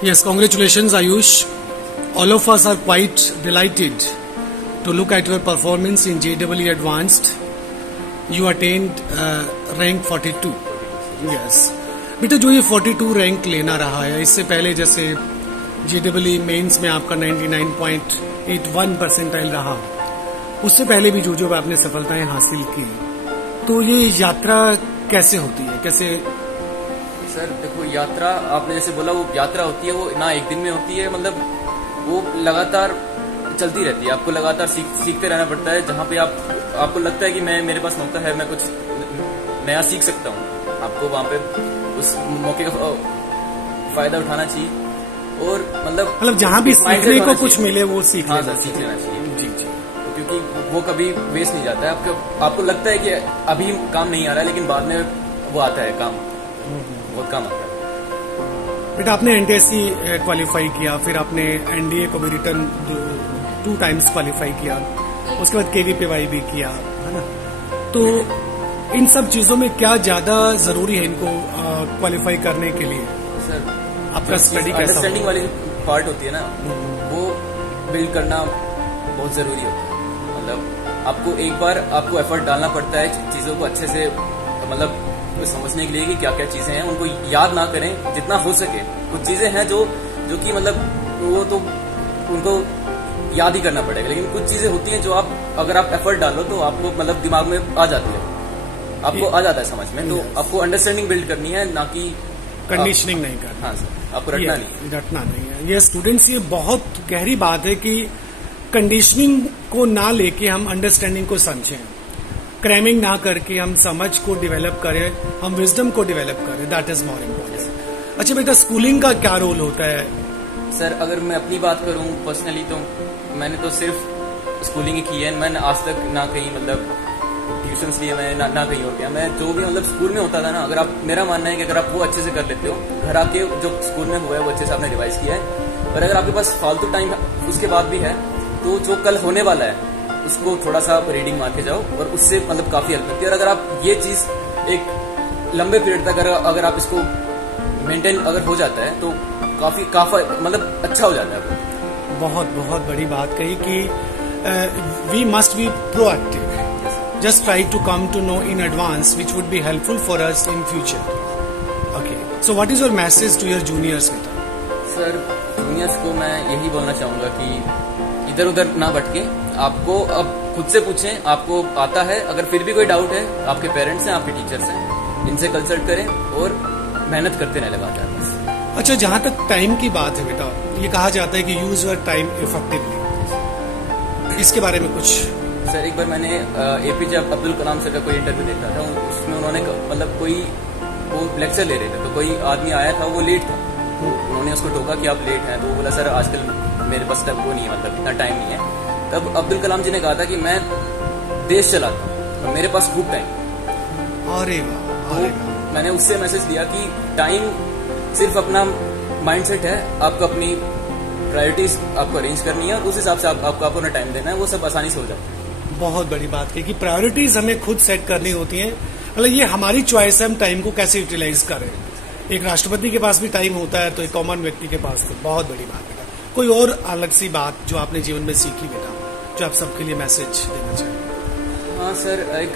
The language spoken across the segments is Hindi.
Yes, congratulations, Ayush. All of us are quite delighted to look at your performance in JEE Advanced. You attained rank 42. Yes. बेटा जो ये 42 रैंक लेना रहा है, इससे पहले जैसे JEE मेंस में आपका 99.81 परसेंटाइल रहा, उससे पहले भी जो आपने सफलताएं हासिल की, तो ये यात्रा कैसे होती है? कैसे? सर देखो, यात्रा आपने जैसे बोला, वो यात्रा होती है, वो ना एक दिन में होती है, मतलब वो लगातार चलती रहती है। आपको लगातार सीखते रहना पड़ता है। जहाँ पे आपको लगता है कि मेरे पास मौका है, मैं कुछ नया सीख सकता हूँ, आपको वहाँ पे उस मौके का फायदा उठाना चाहिए। और मतलब जहाँ भी सीखने को कुछ मिले वो सीख लेना चाहिए। जी। क्योंकि वो कभी वेस्ट नहीं जाता है। आपको लगता है कि अभी काम नहीं आ रहा है, लेकिन बाद में वो आता है, काम बहुत काम आता है। बेटा आपने NTSC क्वालिफाई किया, फिर आपने NDA को भी रिटर्न 2 टाइम्स क्वालिफाई किया, उसके बाद KVPY भी किया, है ना? तो इन सब चीजों में क्या ज्यादा जरूरी है इनको क्वालिफाई करने के लिए? सर आपका स्टडी कैसा? अंडरस्टैंडिंग वाली पार्ट होती है ना, वो बिल्ड करना बहुत जरूरी होता है। मतलब आपको एक बार एफर्ट डालना पड़ता है चीजों को अच्छे से मतलब समझने के लिए कि क्या क्या चीजें हैं, उनको याद ना करें जितना हो सके। कुछ चीजें हैं जो कि मतलब वो तो उनको याद ही करना पड़ेगा, लेकिन कुछ चीजें होती हैं जो अगर आप एफर्ट डालो तो आपको मतलब दिमाग में आ जाती है, आपको आ जाता है समझ में। तो आपको अंडरस्टैंडिंग बिल्ड करनी है, ना कि कंडीशनिंग नहीं करनी। हाँ सर, आपको रटना नहीं है। ये स्टूडेंट्स, ये बहुत गहरी बात है कि कंडीशनिंग को ना लेके हम अंडरस्टैंडिंग को समझें, क्रैमिंग ना करके हम समझ को डेवलप करें, हम विजडम को डेवलप करें। That is more important. अच्छा बेटा, स्कूलिंग का क्या रोल होता है? सर अगर मैं अपनी बात करूं पर्सनली, तो मैंने तो सिर्फ स्कूलिंग ही की है। मैंने आज तक ना कहीं मतलब ट्यूशंस लिए, मैं ना कहीं और गया। मैं जो भी मतलब स्कूल में होता था ना, अगर मेरा मानना है कि अगर आप वो अच्छे से कर लेते हो, घर आके जो स्कूल में हुआ है वो अच्छे से आपने रिवाइज किया है, और अगर आपके पास फालतू टाइम उसके बाद भी है, तो जो कल होने वाला है उसको थोड़ा सा रीडिंग मार के जाओ, और उससे मतलब काफी हेल्प मिलती है। और अगर आप ये चीज एक लंबे पीरियड तक अगर आप इसको मेंटेन अगर हो जाता है, तो काफी मतलब अच्छा हो जाता है। बहुत बहुत बड़ी बात कही कि we must be proactive, just try to come to know in advance, which would be helpful for us in future. Okay, so what is your message to your juniors, beta? Sir juniors को मैं यही बोलना चाहूंगा कि इधर उधर ना भटके, आपको अब खुद से पूछें, आपको आता है, अगर फिर भी कोई डाउट है, आपके पेरेंट्स हैं, आपके टीचर्स हैं, इनसे कंसल्ट करें और मेहनत करते रहने लगातार बस। अच्छा, जहां तक टाइम की बात है बेटा, ये कहा जाता है कि यूज योर टाइम इफेक्टिवली, इसके बारे में कुछ? सर एक बार मैंने APJ अब्दुल कलाम सर का कोई इंटरव्यू देखा था, उसमें उन्होंने मतलब वो लेक्चर ले रहे थे, तो कोई आदमी आया था, वो लेट था, उन्होंने उसको टोका कि आप लेट हैं, तो वो बोला सर आजकल मेरे पास तक वो नहीं है, मतलब इतना टाइम नहीं है। तब अब्दुल कलाम जी ने कहा था कि मैं देश चलाता हूँ और मेरे पास खूब टाइम। अरे मैंने उससे मैसेज लिया कि टाइम सिर्फ अपना माइंडसेट है, आपको अपनी प्रायोरिटीज आपको अरेंज करनी है, और उस हिसाब से आपको अपना टाइम देना है, वो सब आसानी से हो जाता है। बहुत बड़ी बात है कि प्रायोरिटीज हमें खुद सेट करनी होती हैं। मतलब ये हमारी चॉइस है, हम टाइम को कैसे यूटिलाइज करें। एक राष्ट्रपति के पास भी टाइम होता है, तो एक कॉमन व्यक्ति के पास तो बहुत बड़ी बात है। कोई और अलग सी बात जो आपने जीवन में सीखी बेटा, जो आप सबके लिए मैसेज देना चाहिए? हाँ सर, एक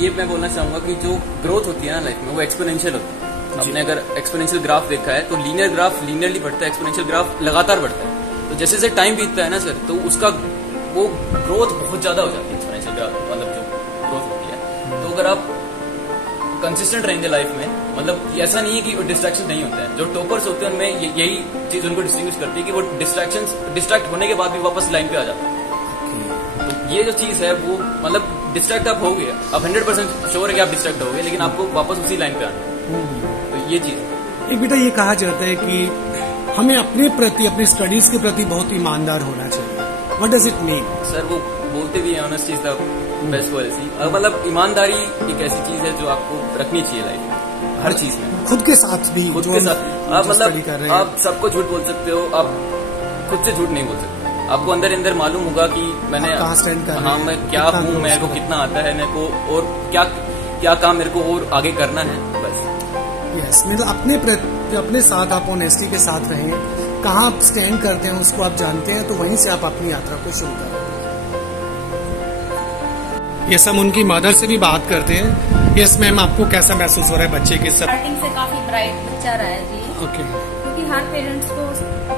ये मैं बोलना चाहूंगा कि जो ग्रोथ होती है ना लाइफ में, वो एक्सपोनेंशियल होती है। आपने अगर एक्सपोनेंशियल ग्राफ देखा है, तो लीनियर ग्राफ लीनियरली बढ़ता है, एक्सपोनेंशियल ग्राफ लगातार बढ़ता है। तो जैसे जैसे टाइम बीतता है ना सर, तो उसका वो ग्रोथ बहुत ज्यादा हो जाती है, एक्सपोनेंशियल ग्राफ मतलब जो ग्रोथ होती है। तो अगर आप कंसिस्टेंट रहेंगे लाइफ में, मतलब ऐसा नहीं है कि डिस्ट्रैक्शन नहीं होता है। जो टॉपर्स होते हैं, उनमें यही चीज उनको डिस्टिंग्विश करती है कि वो डिस्ट्रैक्ट होने के बाद भी वापस लाइन पे आ जाते हैं। तो ये जो चीज है, वो मतलब डिस्ट्रैक्ट आप हो गए, अब 100% श्योर है कि आप डिस्ट्रैक्ट हो गए, लेकिन आपको वापस उसी लाइन पे आना है। तो ये चीज एक बेटा, ये कहा जाता है कि हमें अपने प्रति, अपनी स्टडीज के प्रति बहुत ईमानदार होना चाहिए। What does it mean? Sir वो बोलते भी है, honesty is the best policy. मतलब ईमानदारी एक ऐसी चीज है जो आपको रखनी चाहिए लाइफ में, हर चीज में, खुद के साथ भी। खुद के साथ आप मतलब आप सबको झूठ बोल सकते हो, आप खुद से झूठ नहीं बोल सकते। आपको अंदर अंदर मालूम होगा कि मैंने कहाँ स्टैंड कर, हाँ मैं क्या हूँ, मेरे को कितना आता है, मेरे को और क्या काम मेरे को और आगे करना है, बस यस, मतलब अपने साथ आप ऑनेस्टी के साथ रहें, कहाँ आप स्टैंड करते हैं उसको आप जानते हैं, तो वहीं से आप अपनी यात्रा को शुरू करें। यस, हम उनकी मदर से भी बात करते हैं। यस मैम, आपको कैसा महसूस हो रहा है बच्चे के साथ? स्टार्टिंग से काफी ब्राइट बच्चा रहा है जी। ओके। क्योंकि हर पेरेंट्स को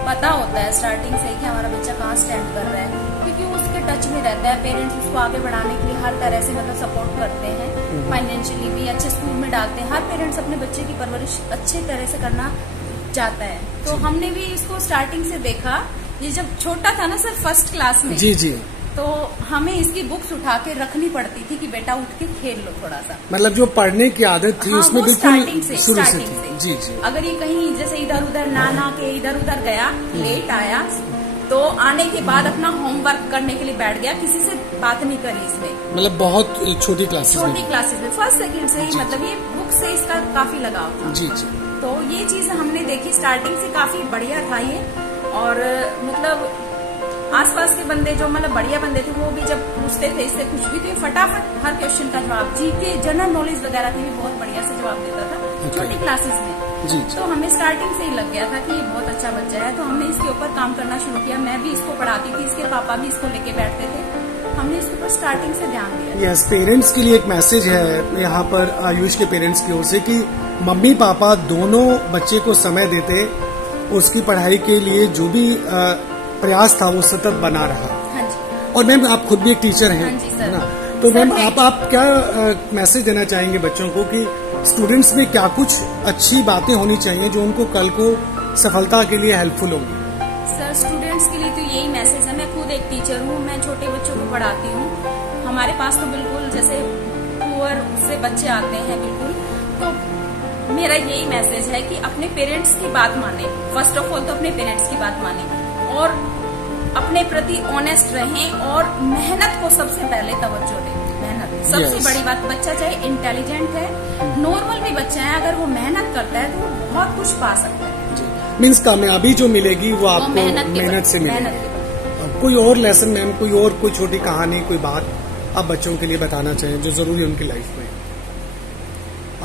पता होता है स्टार्टिंग से कि हमारा बच्चा कहाँ स्टैंड कर रहा है, क्योंकि वो उसके टच में रहता है। पेरेंट्स उसको आगे बढ़ाने के लिए हर तरह से मतलब सपोर्ट करते हैं, फाइनेंशियली भी, अच्छे स्कूल में डालते हैं। हर पेरेंट्स अपने बच्चे की परवरिश अच्छे तरह से करना चाहता है। तो हमने भी इसको स्टार्टिंग से देखा। ये जब छोटा था ना सर, फर्स्ट क्लास में, जी जी, तो हमें इसकी बुक्स उठा के रखनी पड़ती थी कि बेटा उठ के खेल लो थोड़ा सा। मतलब जो पढ़ने की आदत थी, हाँ, उसमें बिल्कुल स्टार्टिंग से शुरू से थी। जी जी। अगर ये कहीं जैसे इधर उधर ना के इधर उधर गया, लेट आया, तो आने के बाद अपना होमवर्क करने के लिए बैठ गया, किसी से बात नहीं करी इसमें। मतलब बहुत छोटी क्लासेस में फर्स्ट सेकंड से ही, मतलब ये बुक से इसका काफी लगाव था। जी जी। तो ये चीज हमने देखी, स्टार्टिंग से काफी बढ़िया था ये। और मतलब आसपास के बंदे जो मतलब बढ़िया बंदे थे, वो भी जब पूछते थे इससे कुछ भी, तो फटाफट हर क्वेश्चन का जवाब, जीके जनरल नॉलेज वगैरह की भी बहुत बढ़िया से जवाब देता था छोटी क्लासेस में। जी। तो हमें स्टार्टिंग से ही लग गया था कि ये बहुत अच्छा बच्चा है, तो हमने इसके ऊपर काम करना शुरू किया। मैं भी इसको पढ़ाती थी, इसके पापा भी इसको लेके बैठते थे। हमने इसके ऊपर स्टार्टिंग से ध्यान दिया। यस, पेरेंट्स के लिए एक मैसेज है यहाँ पर आयुष के पेरेंट्स की ओर से कि मम्मी पापा दोनों बच्चे को समय देते, उसकी पढ़ाई के लिए जो भी प्रयास था वो सतत बना रहा। हाँ जी। और मैम आप खुद भी एक टीचर हैं, हाँ जी सर। है ना? तो मैम आप क्या मैसेज देना चाहेंगे बच्चों को कि स्टूडेंट्स में क्या कुछ अच्छी बातें होनी चाहिए जो उनको कल को सफलता के लिए हेल्पफुल होंगी? सर स्टूडेंट्स के लिए तो यही मैसेज है। मैं खुद एक टीचर हूँ, मैं छोटे बच्चों को पढ़ाती हूँ। हमारे पास तो बिल्कुल जैसे पुअर से बच्चे आते हैं बिल्कुल, तो मेरा यही मैसेज है कि अपने पेरेंट्स की बात माने। फर्स्ट ऑफ ऑल तो अपने पेरेंट्स की बात माने और अपने प्रति ऑनेस्ट रहें और मेहनत को सबसे पहले तवज्जो दें। मेहनत सबसे बड़ी बात। बच्चा चाहे इंटेलिजेंट है, नॉर्मल भी बच्चा है, अगर वो मेहनत करता है तो वो बहुत कुछ पा सकता है। मीन्स कामयाबी जो मिलेगी वो आपको मेहनत से मिलेगी। कोई और लेसन मैम, कोई छोटी कहानी, कोई बात आप बच्चों के लिए बताना चाहें जो जरूरी है उनकी लाइफ में,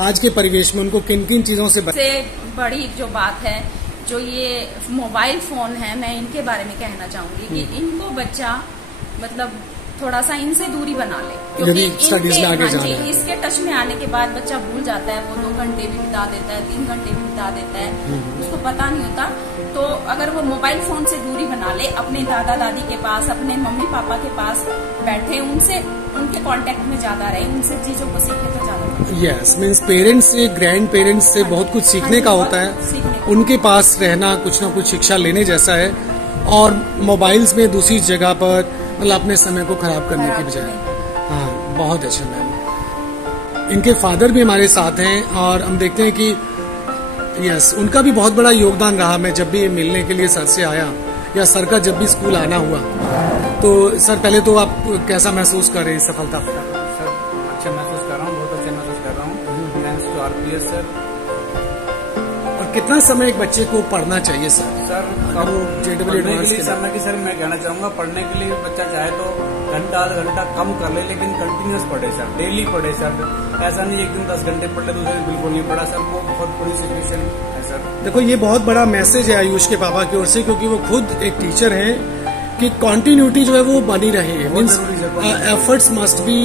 आज के परिवेश में उनको किन किन चीजों से बड़ी जो बात है, जो ये मोबाइल फोन है, मैं इनके बारे में कहना चाहूंगी कि इनको बच्चा मतलब थोड़ा सा इनसे दूरी बना ले, क्योंकि इसके टच में आने के बाद बच्चा भूल जाता है। वो 2 घंटे भी बिता देता है, 3 घंटे भी बिता देता है, उसको पता नहीं होता। तो अगर वो मोबाइल फोन से दूरी बना ले, अपने दादा दादी के पास, अपने मम्मी पापा के पास बैठे, उनसे उनके कांटेक्ट में ज्यादा रहे, उनसे चीजों को सीखने को ज्यादा। यस, मीन्स पेरेंट्स से, ग्रैंड पेरेंट्स से बहुत कुछ सीखने का होता है। उनके पास रहना कुछ न कुछ शिक्षा लेने जैसा है, और मोबाइल्स में दूसरी जगह पर मतलब अपने समय को खराब करने की बजाय। हाँ, बहुत अच्छा मैम। इनके फादर भी हमारे साथ हैं और हम देखते हैं कि यस, उनका भी बहुत बड़ा योगदान रहा। मैं जब भी मिलने के लिए सर से आया या सर का जब भी स्कूल आना हुआ, तो सर पहले तो आप कैसा महसूस कर रहे हैं सफलता पर? सर अच्छा महसूस कर रहा हूँ, बहुत अच्छा महसूस कर रहा हूँ। Thanks to RPS sir. और कितना समय एक बच्चे को पढ़ना चाहिए सर? सर पढ़ने के लिए समय की सर मैं कहना चाहूंगा, पढ़ने के लिए बच्चा चाहे तो घंटा आधा घंटा कम कर ले, लेकिन कंटिन्यूस पढ़े सर, डेली पढ़े सर। ऐसा नहीं एक दिन 10 घंटे पढ़ ले, दूसरे दिन बिल्कुल नहीं पढ़ा सर, वो बहुत बुरी सिचुएशन है सर। देखो ये बहुत बड़ा मैसेज है आयुष के पापा की ओर से, क्योंकि वो खुद एक टीचर हैं, कि कंटिन्यूटी जो है वो बनी रहे। Means efforts must be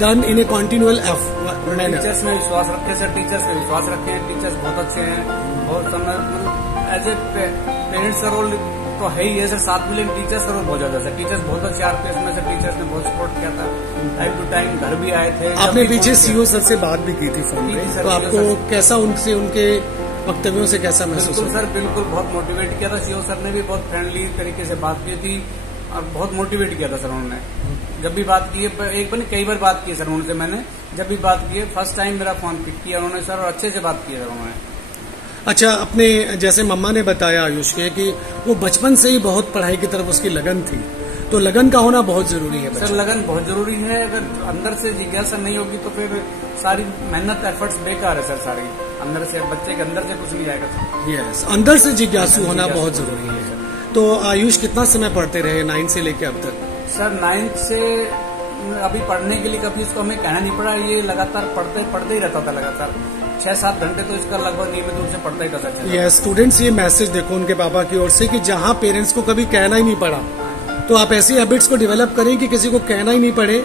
done in A continual teachers में विश्वास रखें सर, टीचर्स में विश्वास रखें। टीचर्स बहुत अच्छे हैं, बहुत समय एज ए पेरेंट्स का रोल तो है ही है सर, साथ में टीचर्स का रोल बहुत ज्यादा सर। टीचर्स बहुत अच्छे RPS में सर, टीचर्स ने बहुत सपोर्ट किया था, टाइम टू टाइम घर भी आए थे। आपने पीछे CO सर से बात भी की थी फोन पे, तो आपको कैसा उनसे, उनके वक्तव्यों से कैसा महसूस? बिल्कुल सर, बिल्कुल बहुत मोटिवेट किया था। CO सर ने भी बहुत फ्रेंडली तरीके से बात की थी और बहुत मोटिवेट किया था सर उन्होंने। जब भी बात की है, एक बार कई बार बात की सर उनसे मैंने, जब भी बात की है फर्स्ट टाइम मेरा फोन पिक किया उन्होंने सर, और अच्छे से बात की है सर उन्होंने। अच्छा, अपने जैसे मम्मा ने बताया आयुष के कि वो बचपन से ही बहुत पढ़ाई की तरफ उसकी लगन थी, तो लगन का होना बहुत जरूरी है सर। लगन बहुत जरूरी है, अगर अंदर से जिज्ञासा नहीं होगी तो फिर सारी मेहनत एफर्ट्स बेकार है सर। सारी अंदर से, बच्चे के अंदर से कुछ नहीं आएगा सर। यस, अंदर से जिज्ञासु होना बहुत जरूरी है। तो आयुष कितना समय पढ़ते रहे 9 से लेके अब तक? सर 9 से अभी पढ़ने के लिए कभी इसको हमें कहना नहीं पड़ा, ये लगातार पढ़ते ही रहता था लगातार 6-7 घंटे तो इसका लगभग नियमित रूप से पढ़ता ही था सर। ये स्टूडेंट्स ये मैसेज देखो उनके पापा की ओर से कि जहाँ पेरेंट्स को कभी कहना ही नहीं पड़ा, तो आप ऐसी हैबिट्स को डेवलप करें कि किसी को कहना ही नहीं पड़े।